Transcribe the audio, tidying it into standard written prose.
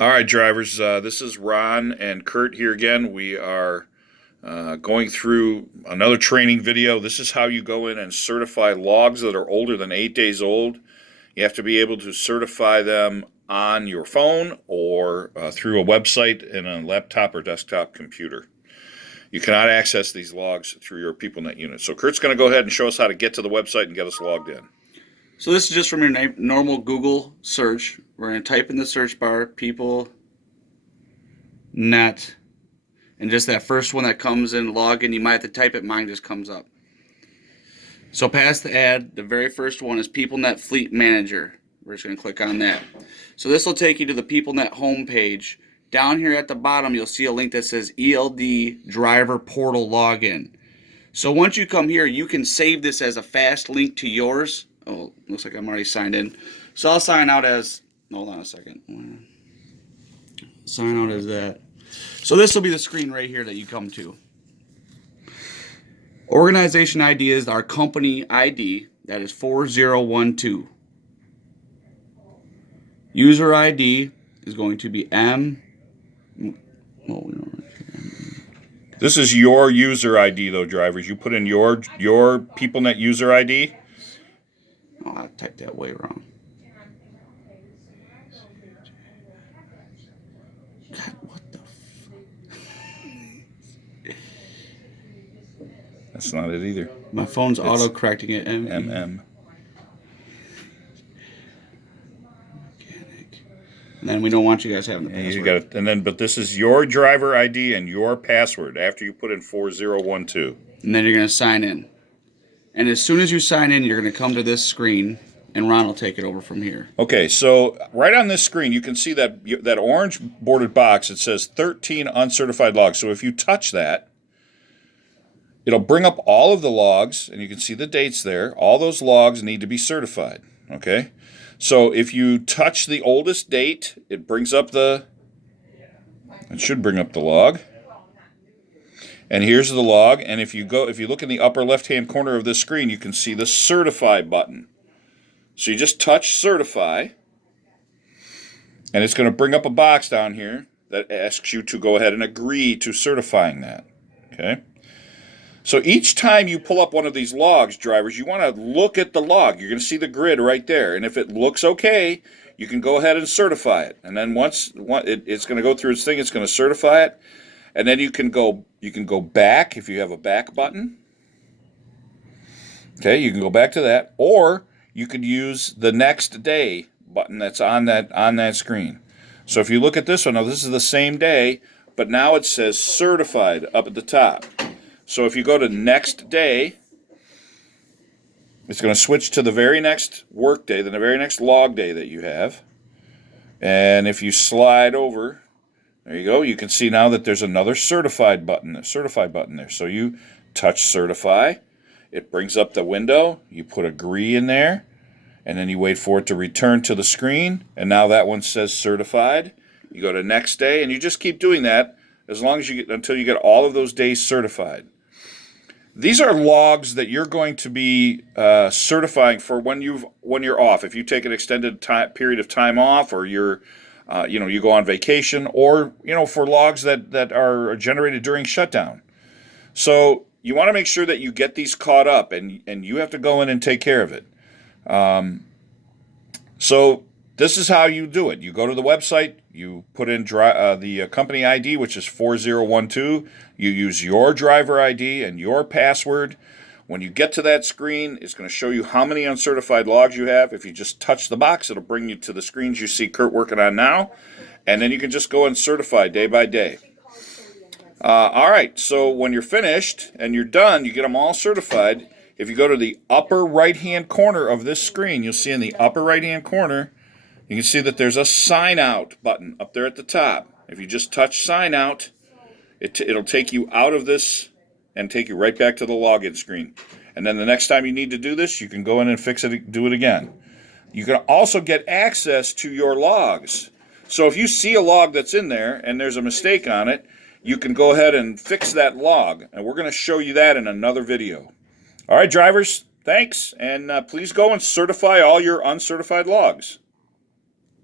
All right, drivers, this is Ron and Kurt here again. We are going through another training video. This is how you go in and certify logs that are older than 8 days old. You have to be able to certify them on your phone or through a website in a laptop or desktop computer. You cannot access these logs through your Peoplenet unit. So Kurt's going to go ahead and show us how to get to the website and get us logged in. So this is just from your normal Google search. We're going to type in the search bar, Peoplenet, and just that first one that comes in, login, you might have to type it, mine just comes up. So past the ad, the very first one is Peoplenet Fleet Manager. We're just going to click on that. So this will take you to the Peoplenet homepage. Down here at the bottom, you'll see a link that says ELD Driver Portal Login. So once you come here, you can save this as a fast link to yours. Oh, looks like I'm already signed in. So I'll sign out as, hold on a second. Sign out as that. So this will be the screen right here that you come to. Organization ID is our company ID. That is 4012. User ID is going to be M. This is your user ID, though, drivers. You put in your Peoplenet user ID. Oh, I typed that way wrong. God, what the That's not it either. My phone's auto-correcting it. MM. And then we don't want you guys having the password. You got it. And then, but this is your driver ID and your password after you put in 4012. And then you're going to sign in. And as soon as you sign in, you're going to come to this screen, and Ron will take it over from here. Okay, so right on this screen, you can see that orange bordered box. It says 13 uncertified logs. So if you touch that, it'll bring up all of the logs, and you can see the dates there. All those logs need to be certified, okay? So if you touch the oldest date, it should bring up the log. And here's the log, and if you look in the upper left-hand corner of this screen, you can see the Certify button. So you just touch Certify, and it's going to bring up a box down here that asks you to go ahead and agree to certifying that, okay? So each time you pull up one of these logs, drivers, you want to look at the log. You're going to see the grid right there, and if it looks okay, you can go ahead and certify it. And then once it's going to go through its thing, it's going to certify it. And then you can go back if you have a back button. Okay, you can go back to that, or you could use the next day button that's on that screen. So if you look at this one, now this is the same day, but now it says certified up at the top. So if you go to next day, it's going to switch to the very next work day, the very next log day that you have. And if you slide over, there you go. You can see now that there's another certify button there. So you touch certify. It brings up the window. You put agree in there, and then you wait for it to return to the screen. And now that one says certified. You go to next day, and you just keep doing that as long as until you get all of those days certified. These are logs that you're going to be certifying for when you're off. If you take an extended period of time off, or you go on vacation, or for logs that are generated during shutdown. So you want to make sure that you get these caught up, and you have to go in and take care of it. So this is how you do it. You go to the website, you put in the company ID, which is 4012. You use your driver ID and your password. When you get to that screen, it's going to show you how many uncertified logs you have. If you just touch the box, it'll bring you to the screens you see Kurt working on now. And then you can just go and certify day by day. All right, so when you're finished and you're done, you get them all certified. If you go to the upper right-hand corner of this screen, you'll see in the upper right-hand corner, you can see that there's a sign out button up there at the top. If you just touch sign out, it'll take you out of this and take you right back to the login screen. And then the next time you need to do this, you can go in and fix it, do it again. You can also get access to your logs. So if you see a log that's in there and there's a mistake on it, you can go ahead and fix that log. And we're going to show you that in another video. All right, drivers, thanks. And please go and certify all your uncertified logs.